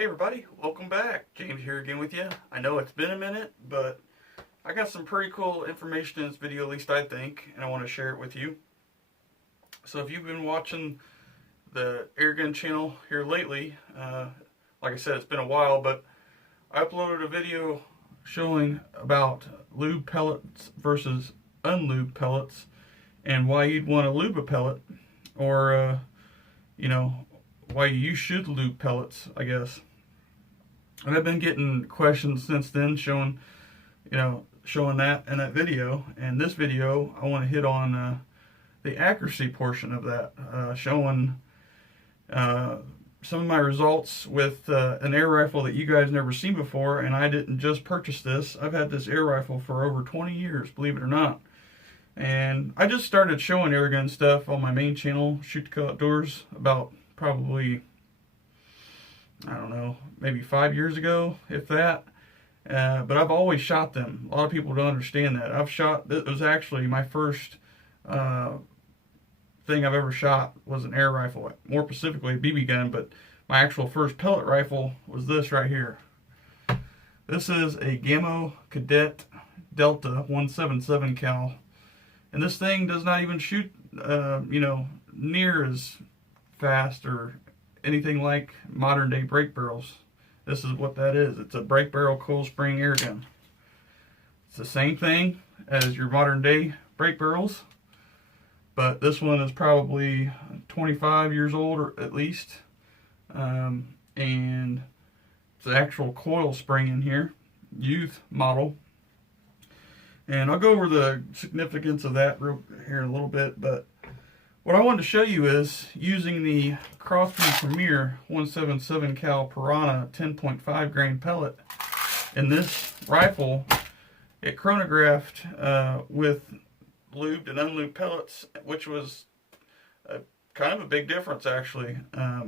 Hey everybody, welcome back. James here again with you. I know it's been a minute, but I got some pretty cool information in this video, at least I think, and I want to share it with you. So if you've been watching the airgun channel here lately, like I said, it's been a while, but I uploaded a video showing about lube pellets versus unlubed pellets and why you'd want to lube a pellet, or why you should lube pellets, I guess. And I've been getting questions since then showing that in that video. And this video, I want to hit on the accuracy portion of that, showing some of my results with an air rifle that you guys never seen before. And I didn't just purchase this. I've had this air rifle for over 20 years, believe it or not. And I just started showing airgun stuff on my main channel, Shoot to Kill Outdoors, about probably, I don't know, maybe 5 years ago, if that. But I've always shot them. A lot of people don't understand that. It was actually my first thing I've ever shot was an air rifle, more specifically a BB gun, but my actual first pellet rifle was this right here. This is a Gammo Cadet Delta 177 cal. And this thing does not even shoot, near as fast or anything like modern day break barrels. This is what that is. It's a break barrel coil spring air gun. It's the same thing as your modern day break barrels, but this one is probably 25 years old or at least, and it's the actual coil spring in here, youth model. And I'll go over the significance of that here in a little bit, but what I wanted to show you is using the Crosby Premier 177 cal Piranha 10.5 grain pellet. In this rifle, it chronographed with lubed and unlubed pellets, which was kind of a big difference actually. A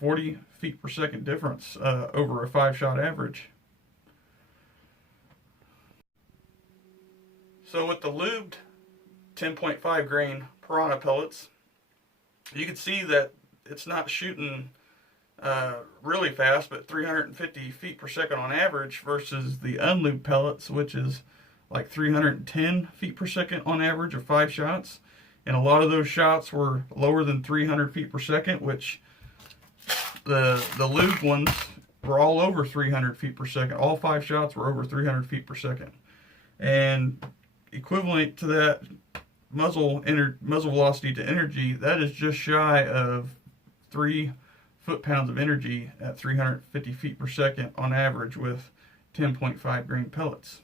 40 feet per second difference over a 5-shot average. So with the lubed 10.5 grain Piranha pellets, you can see that it's not shooting really fast, but 350 feet per second on average, versus the unlubed pellets, which is like 310 feet per second on average of 5 shots. And a lot of those shots were lower than 300 feet per second, which the lubed ones were all over 300 feet per second. All 5 shots were over 300 feet per second. And equivalent to that muzzle velocity to energy, that is just shy of 3 foot-pounds of energy at 350 feet per second on average with 10.5 grain pellets.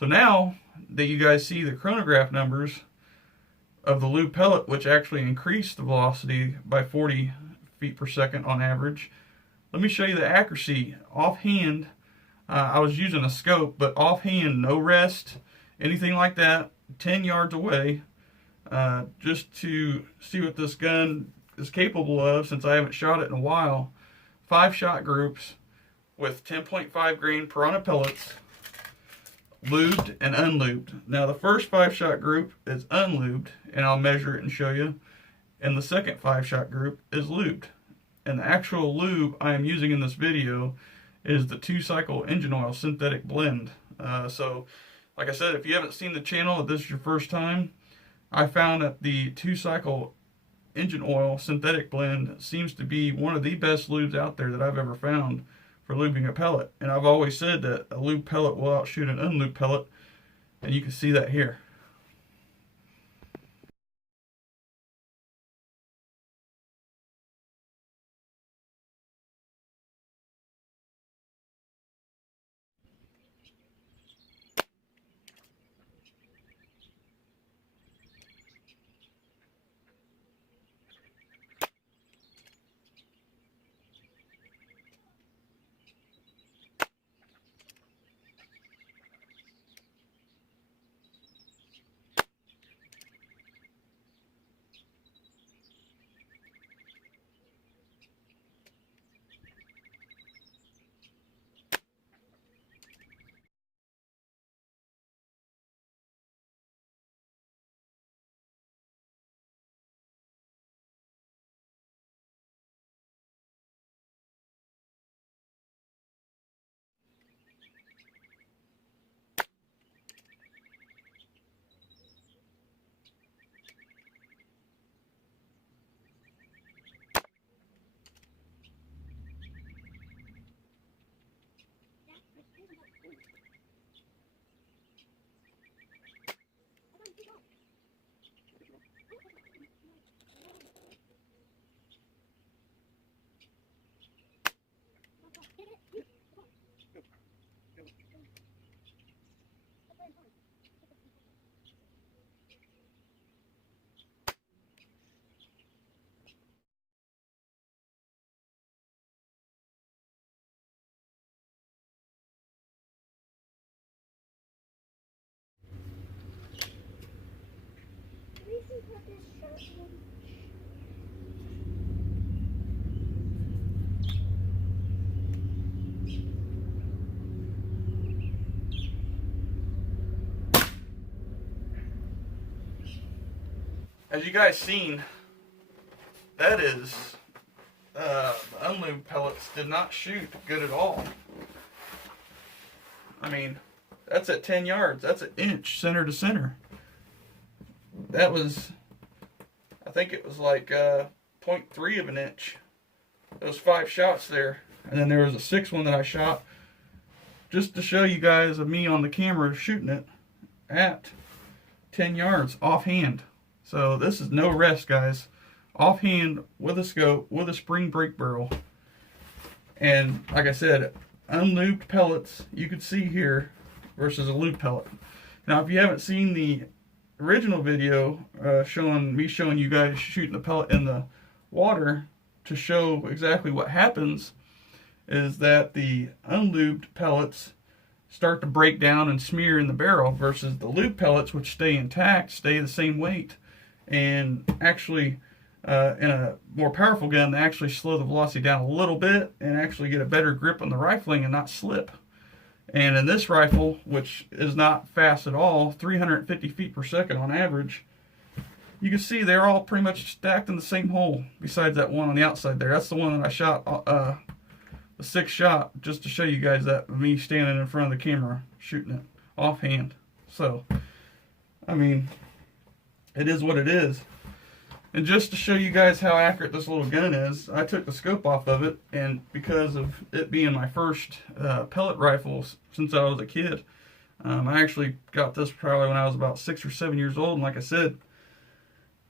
So now that you guys see the chronograph numbers of the lube pellet, which actually increased the velocity by 40 feet per second on average, let me show you the accuracy. Offhand, I was using a scope, but offhand, no rest, anything like that, 10 yards away, just to see what this gun is capable of, since I haven't shot it in a while. 5-shot groups with 10.5 grain Piranha pellets, lubed and unlubed. Now the first 5-shot group is unlubed, and I'll measure it and show you, and the second 5-shot group is lubed. And the actual lube I am using in this video is the 2-cycle engine oil synthetic blend. So like I said, if you haven't seen the channel, if this is your first time, I found that the 2-cycle engine oil synthetic blend seems to be one of the best lubes out there that I've ever found for lubing a pellet. And I've always said that a lube pellet will outshoot an unlubed pellet, and you can see that here. As you guys seen, that is the unlubed pellets did not shoot good at all. I mean, that's at 10 yards. That's an inch center to center. That was, I think it was like 0.3 of an inch. Those 5 shots there. And then there was a 6th one that I shot just to show you guys of me on the camera shooting it at 10 yards offhand. So this is no rest, guys. Offhand with a scope, with a spring brake barrel. And like I said, unlubed pellets you could see here versus a lubed pellet. Now if you haven't seen the original video showing you guys shooting the pellet in the water to show exactly what happens, is that the unlubed pellets start to break down and smear in the barrel versus the lubed pellets, which stay intact, stay the same weight, and actually in a more powerful gun they actually slow the velocity down a little bit and actually get a better grip on the rifling and not slip. And in this rifle, which is not fast at all, 350 feet per second on average, you can see they're all pretty much stacked in the same hole besides that one on the outside there. That's the one that I shot, the 6th shot, just to show you guys that, me standing in front of the camera shooting it offhand. So, I mean, it is what it is. And just to show you guys how accurate this little gun is, I took the scope off of it, and because of it being my first pellet rifle since I was a kid, I actually got this probably when I was about 6 or 7 years old, and like I said,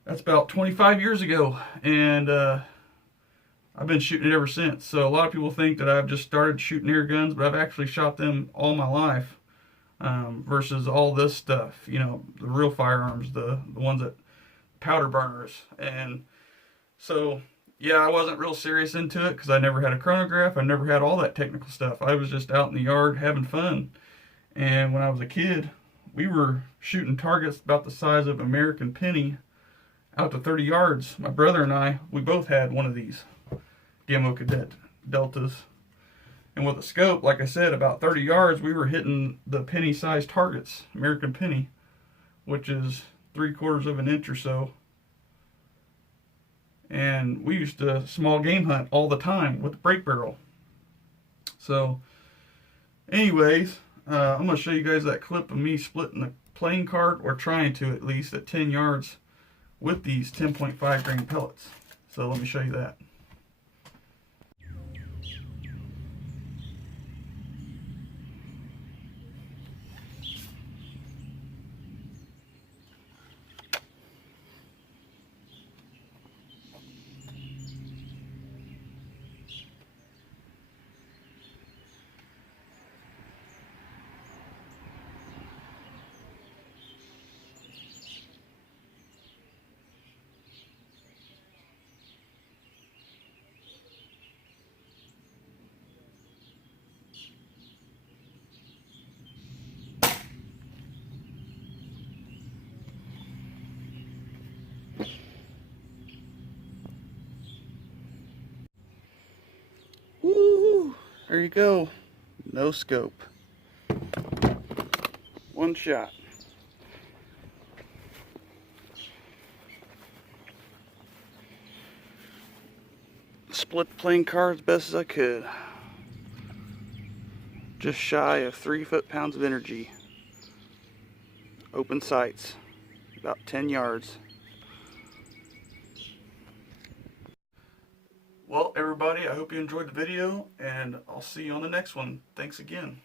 that's about 25 years ago, and I've been shooting it ever since. So a lot of people think that I've just started shooting air guns, but I've actually shot them all my life, versus all this stuff, you know, the real firearms, the ones that powder burners. And so yeah, I wasn't real serious into it because I never had a chronograph. I never had all that technical stuff. I was just out in the yard having fun. And when I was a kid, we were shooting targets about the size of American penny out to 30 yards. My brother and I, we both had one of these Gamma Cadet Deltas. And with a scope, like I said, about 30 yards, we were hitting the penny-sized targets, American penny, which is 3/4 of an inch or so. And we used to small game hunt all the time with the brake barrel. So anyways, I'm going to show you guys that clip of me splitting the playing card, or trying to at least, at 10 yards with these 10.5 grain pellets. So let me show you that. Woo! There you go. No scope. One shot. Split the playing card as best as I could. Just shy of 3 foot-pounds of energy. Open sights. About 10 yards. Well, everybody, I hope you enjoyed the video, and I'll see you on the next one. Thanks again.